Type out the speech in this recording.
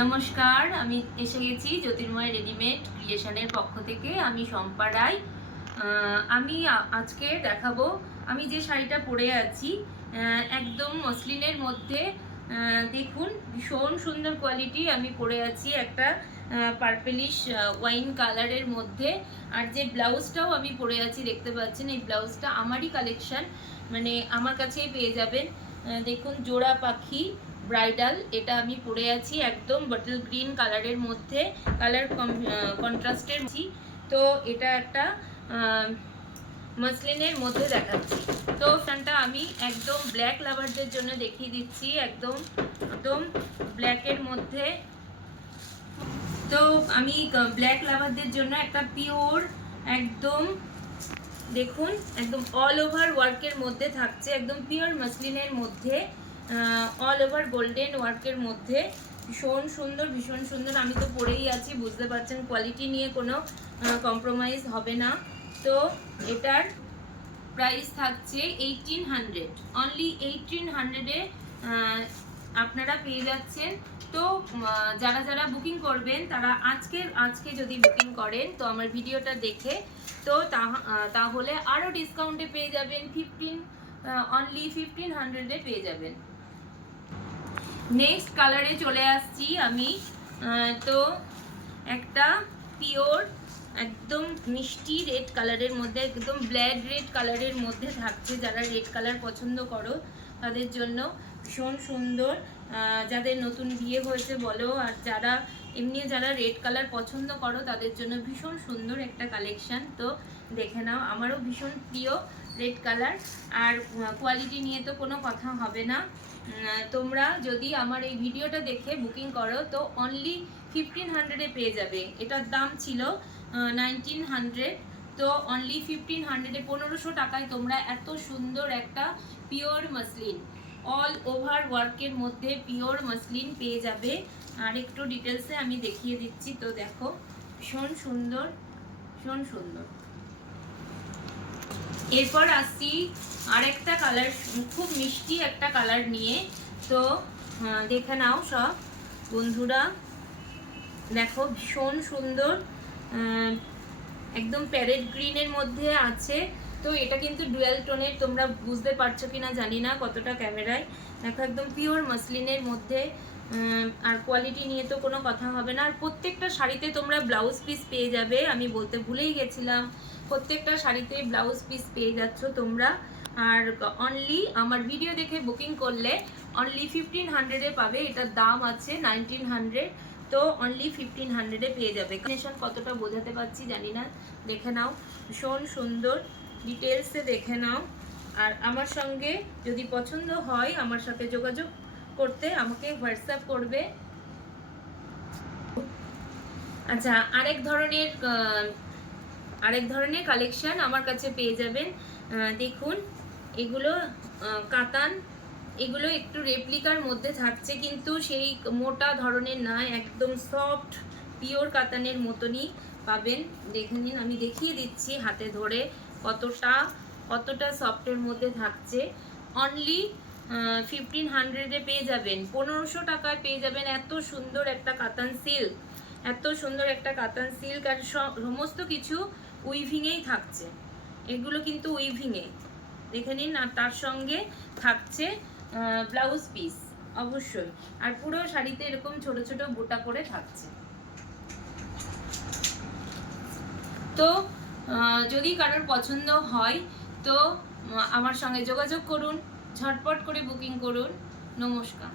নমস্কার, আমি এসে গেছি জ্যোতির্ময় রেডিমেড ক্রিয়েশনের পক্ষ থেকে। আমি শম্পা রায়। আমি আজকে দেখাবো, আমি যে শাড়িটা পরে আছি একদম মসলিনের মধ্যে দেখুন, ভীষণ সুন্দর কোয়ালিটি আমি পরে আছি একটা পার্পেলিশ ওয়াইন কালারের মধ্যে। আর যে ব্লাউজটাও আমি পরে আছি, দেখতে পাচ্ছেন, এই ব্লাউজটা আমারই কালেকশান মানে আমার কাছেই পেয়ে যাবেন। দেখুন, জোড়া পাখি ব্রাইডাল, এটা আমি পরে আছি একদম বটল গ্রিন কালারের মধ্যে, কালার কন্ট্রাস্টের তো এটা একটা মসলিনের মধ্যে দেখাচ্ছি। তো ফ্যানটা আমি একদম ব্ল্যাক লাভারদের জন্য দেখিয়ে দিচ্ছি, একদম একদম ব্ল্যাকের মধ্যে। তো আমি ব্ল্যাক লাভারদের জন্য একটা পিওর, একদম, দেখুন, একদম অল ওভার ওয়ার্কের মধ্যে থাকছে, একদম পিওর মসলিনের মধ্যে। অল ওভার গোল্ডেন ওয়ার্কের মধ্যে ভীষণ সুন্দর ভীষণ সুন্দর। আমি তো পরেই আছি, বুঝতে পারছেন কোয়ালিটি নিয়ে কোনো কম্প্রোমাইজ হবে না। তো এটার প্রাইস থাকছে এইটিন হান্ড্রেড অনলি এইটিন হান্ড্রেডে আপনারা পেয়ে যাচ্ছেন। তো যারা যারা বুকিং করবেন, তারা আজকে আজকে যদি বুকিং করেন, তো আমার ভিডিওটা দেখে, তো তাহলে আরও ডিসকাউন্টে পেয়ে যাবেন। ফিফটিন অনলি ফিফটিন হান্ড্রেডে পেয়ে যাবেন। নেক্সট কালারে চলে আসছি আমি। তো একটা পিওর একদম মিষ্টি রেড কালারের মধ্যে, একদম ব্ল্যাড রেড কালারের মধ্যে থাকছে যারা রেড কালার পছন্দ করো, তাদের জন্য ভীষণ সুন্দর। যাদের নতুন বিয়ে হয়েছে বলো, আর যারা এমনি যারা রেড কালার পছন্দ করো, তাদের জন্য ভীষণ সুন্দর একটা কালেকশন তো দেখে নাও, আমারও ভীষণ প্রিয়। রেড কালার আর কোয়ালিটি নিয়ে তো কোনো কথা হবে না। তোমরা যদি আমার এই ভিডিওটা দেখে বুকিং করো, তো অনলি ফিফটিন হান্ড্রেডে পেয়ে যাবে। এটার দাম ছিল নাইনটিন হান্ড্রেড তো অনলি ফিফটিন হান্ড্রেডে পনেরোশো টাকায় তোমরা এত সুন্দর একটা পিওর মাসলিন অল ওভার ওয়ার্কের মধ্যে পিওর মাসলিন পেয়ে যাবে। আর একটু ডিটেলসে আমি দেখিয়ে দিচ্ছি, তো দেখো, ভীষণ সুন্দর ভীষণ সুন্দর। এরপর আসছি আরেকটা কালার খুব মিষ্টি একটা কালার নিয়ে। তো দেখে নাও সব। বন্ধুরা, দেখো ভীষণ সুন্দর একদম প্যারেট গ্রিনের মধ্যে আছে। তো এটা কিন্তু ডুয়েল টোনের তোমরা বুঝতে পারছ কি না জানি না কতটা ক্যামেরায়। দেখো একদম পিওর মাসলিনের মধ্যে আর কোয়ালিটি নিয়ে তো কোনো কথা হবে না। আর প্রত্যেকটা শাড়িতে তোমরা ব্লাউজ পিস পেয়ে যাবে, আমি বলতে ভুলেই গেছিলাম। প্রত্যেকটা শাড়িতে ব্লাউজ পিস পেয়ে যাচ্ছ তোমরা। আর অনলি আমার ভিডিও দেখে বুকিং করলে অনলি ফিফটিন হান্ড্রেডে পাবে। এটার দাম আছে নাইনটিন হান্ড্রেড তো অনলি ফিফটিন হান্ড্রেডে পেয়ে যাবে। কম্বিনেশন কতটা বোঝাতে পারছি জানি না। দেখে নাও। ভীষণ সুন্দর। ডিটেলসে দেখে নাও। আর আমার সঙ্গে যদি পছন্দ হয় আমার সাথে যোগাযোগ করতে আমাকে হোয়াটসঅ্যাপ করবে। আচ্ছা আরেক ধরনের আরেক ধরনের কালেকশন আমার কাছে পেয়ে যাবেন। দেখুন, এগুলো কাতান, এগুলো একটু রেপ্লিকার মধ্যে থাকছে, কিন্তু সেই মোটা ধরনের না একদম সফট পিওর কাতানের মতনই পাবেন। দেখে নিন, আমি দেখিয়ে দিচ্ছি হাতে ধরে কতটা কতটা সফটের মধ্যে থাকছে। অনলি ফিফটিন হান্ড্রেডে পেয়ে যাবেন। পনেরোশো টাকায় পেয়ে যাবেন এত সুন্দর একটা কাতান সিল্ক এত সুন্দর একটা কাতান সিল্ক আর সমস্ত কিছু উইভিংয়েই থাকছে। এগুলো কিন্তু উইভিংয়ে। দেখে নিন, আর তার সঙ্গে থাকছে ব্লাউজ পিস, অবশ্যই। আর পুরো শাড়িতে এরকম ছোট ছোট বুটা করে থাকছে। তো যদি কারোর পছন্দ হয়, তো আমার সঙ্গে যোগাযোগ করুন, ঝটপট করে বুকিং করুন। নমস্কার।